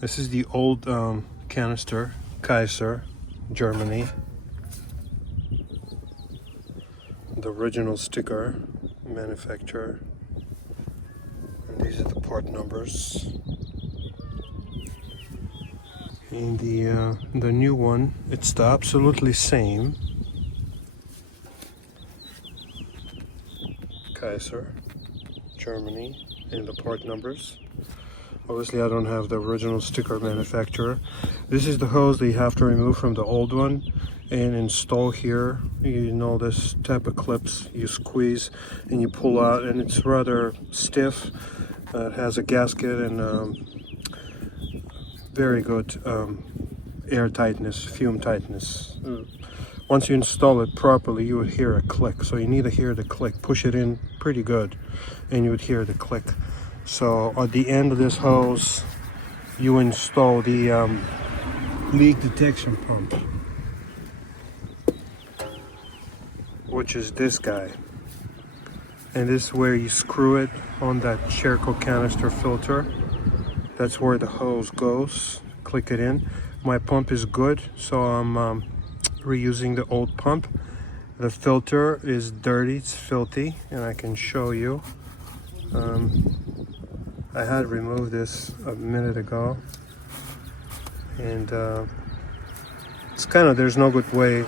This is the old canister, Canister, Germany. The original sticker, manufacturer. And these are the part numbers. And the new one, it's the absolutely same. Kaiser, Germany, and the part numbers. Obviously I don't have the original sticker manufacturer. This is the hose that you have to remove from the old one and install here. You know, this type of clips you squeeze and you pull out, and it's rather stiff. It has a gasket and very good air tightness, fume tightness. Once you install it properly, you would hear a click. So you need to hear the click. Push it in pretty good and you would hear the click. So at the end of this hose, you install the leak detection pump, which is this guy. And this is where you screw it on that charcoal canister filter. That's where the hose goes. Click it in. My pump is good, so I'm reusing the old pump. The filter is dirty, it's filthy, and I can show you. I had removed this a minute ago, and it's kind of, there's no good way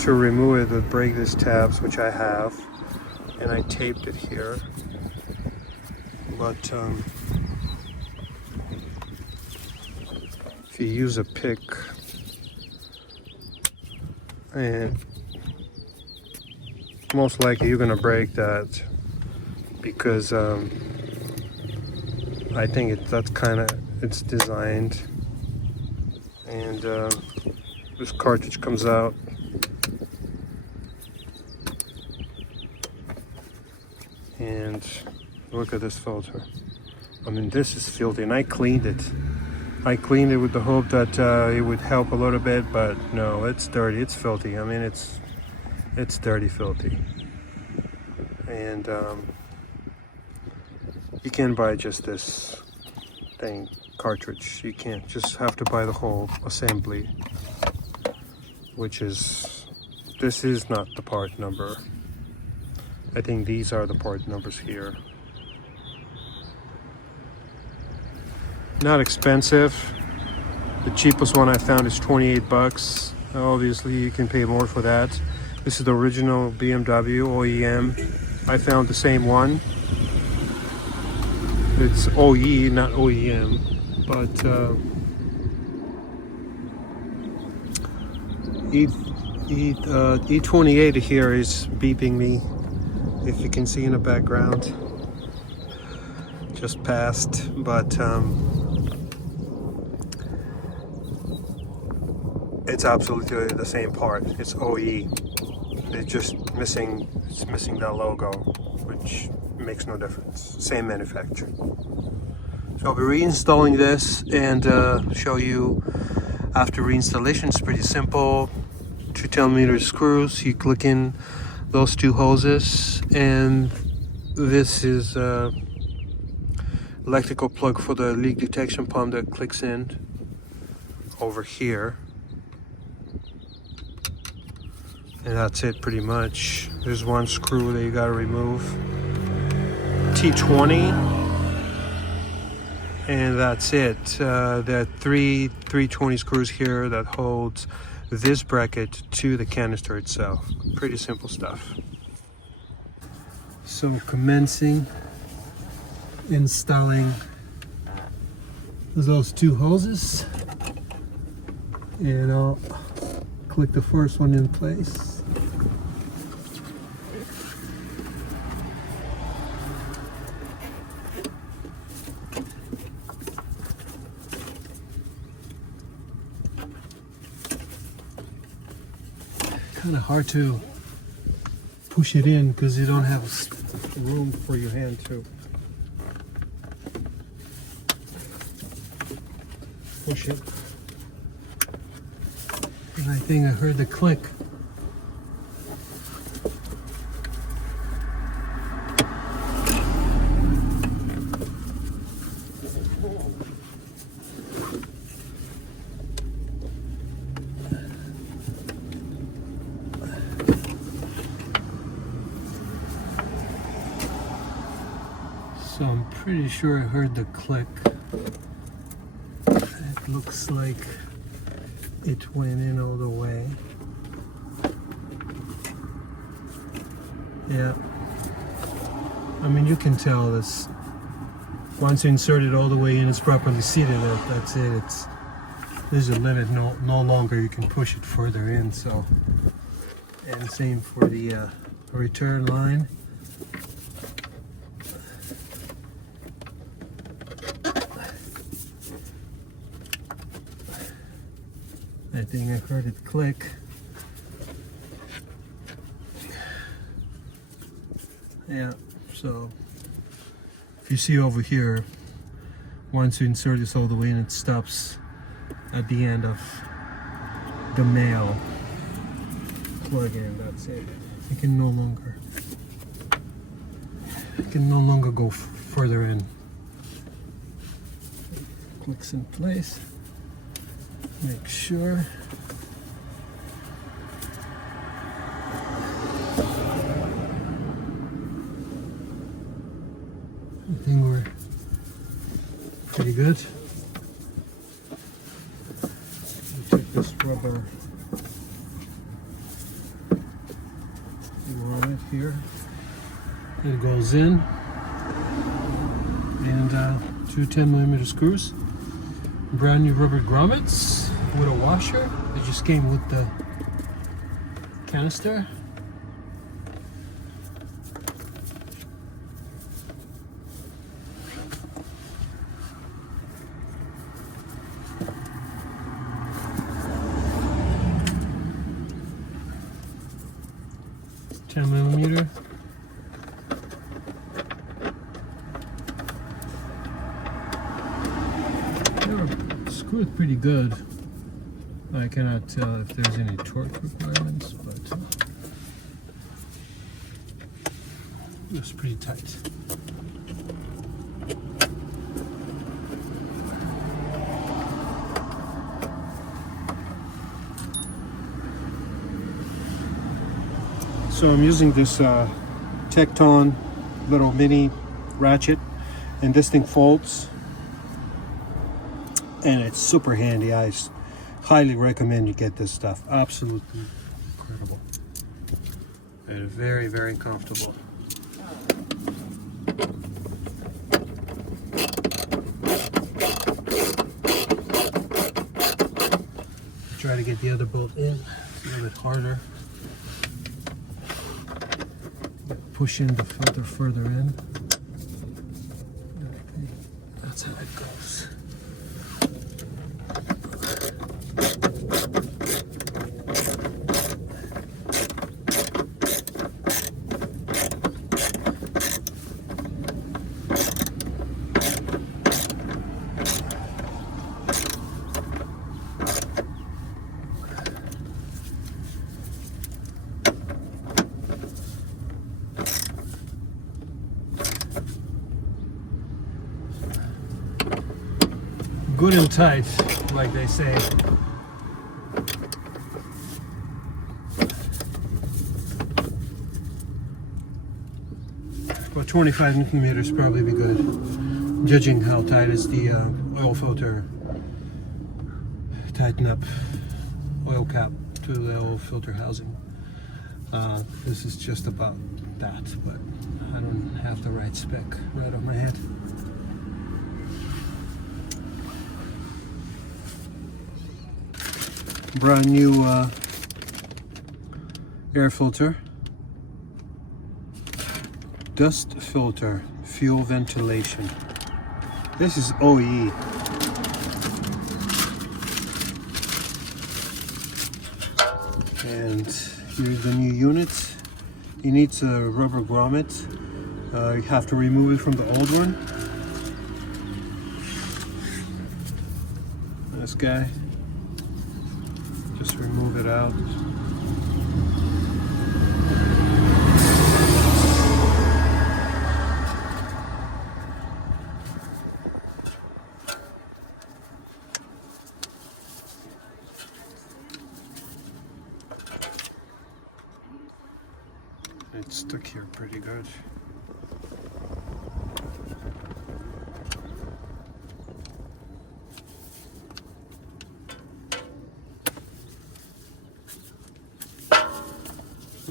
to remove it but break these tabs, which I have, and I taped it here. But if you use a pick, and most likely you're gonna break that, because I think that's kind of, it's designed. And this cartridge comes out. And look at this filter. I mean, this is filthy, and I cleaned it. I cleaned it with the hope that it would help a little bit, but no, it's dirty, it's filthy. I mean, it's dirty, filthy. And you can't buy just this thing, cartridge. You can't, just have to buy the whole assembly, which is, this is not the part number. I think these are the part numbers here. Not expensive. The cheapest one I found is 28 bucks. Obviously you can pay more for that. This is the original BMW OEM. I found the same one. It's OE, not OEM, but E28 here is beeping me, if you can see in the background. Just passed, but it's absolutely the same part. It's OE. It's just missing, it's missing that logo, which makes no difference. Same manufacturer. So I'll be reinstalling this and show you after reinstallation. It's pretty simple. 2 10mm screws. You click in those two hoses, and this is electrical plug for the leak detection pump that clicks in over here. And that's it pretty much. There's one screw that you gotta remove. T20. And that's it. There are three 320 screws here that holds this bracket to the canister itself. Pretty simple stuff. So commencing installing those two hoses, and I'll click the first one in place. Kind of hard to push it in because you don't have room for your hand to push it. And I think I heard the click. Pretty sure I heard the click. It looks like it went in all the way. Yeah. I mean, you can tell this. Once you insert it all the way in, it's properly seated. That's it. There's a limit. No longer you can push it further in. So, and same for the return line. I think I heard it click. Yeah, so if you see over here, once you insert this all the way in, it stops at the end of the male plug-in. That's it. You can no longer go further in. Clicks in place. Make sure. I think we're pretty good. We'll take this rubber on it here. It goes in, and 2 10mm screws. Brand new rubber grommets with a washer. It just came with the canister. $10mm. Screwed pretty good. I cannot tell if there's any torque requirements, but it's pretty tight. So I'm using this Tecton little mini ratchet, and this thing folds, and it's super handy. I highly recommend you get this stuff. Absolutely incredible and very, very comfortable. Try to get the other bolt in. It's a little bit harder. Pushing the filter further in. Okay. That's how it goes. Good and tight, like they say. About 25 nm probably be good, judging how tight is the oil filter. Tighten up oil cap to the oil filter housing. This is just about that, but I don't have the right spec right off my head. Brand new air filter, dust filter, fuel ventilation. This is OE. And here's the new unit. It needs a rubber grommet. You have to remove it from the old one. This guy. Just remove it out. It's stuck here pretty good.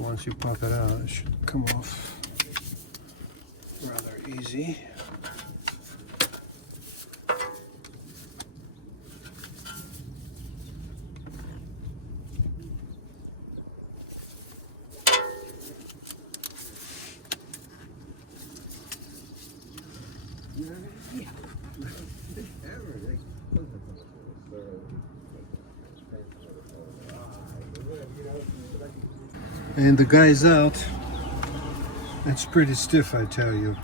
once you pop it out, it should come off rather easy. And the guy's out. It's pretty stiff, I tell you.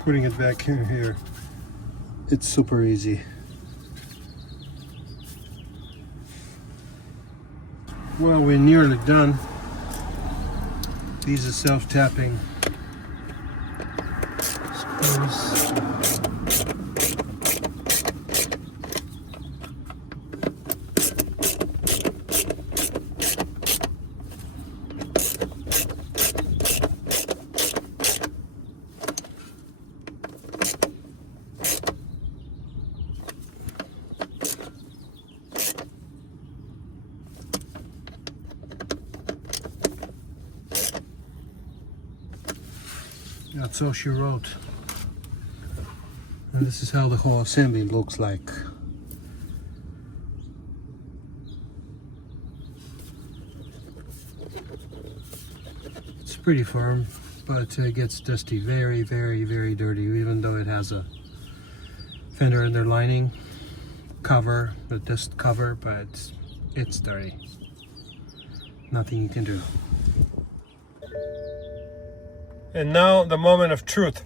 Putting it back in here, it's super easy. Well, we're nearly done. These are self-tapping screws. That's all she wrote. And this is how the whole assembly looks like. It's pretty firm, but it gets dusty very, very, very dirty, even though it has a fender under lining cover, the dust cover, but it's dirty. Nothing you can do. And now the moment of truth.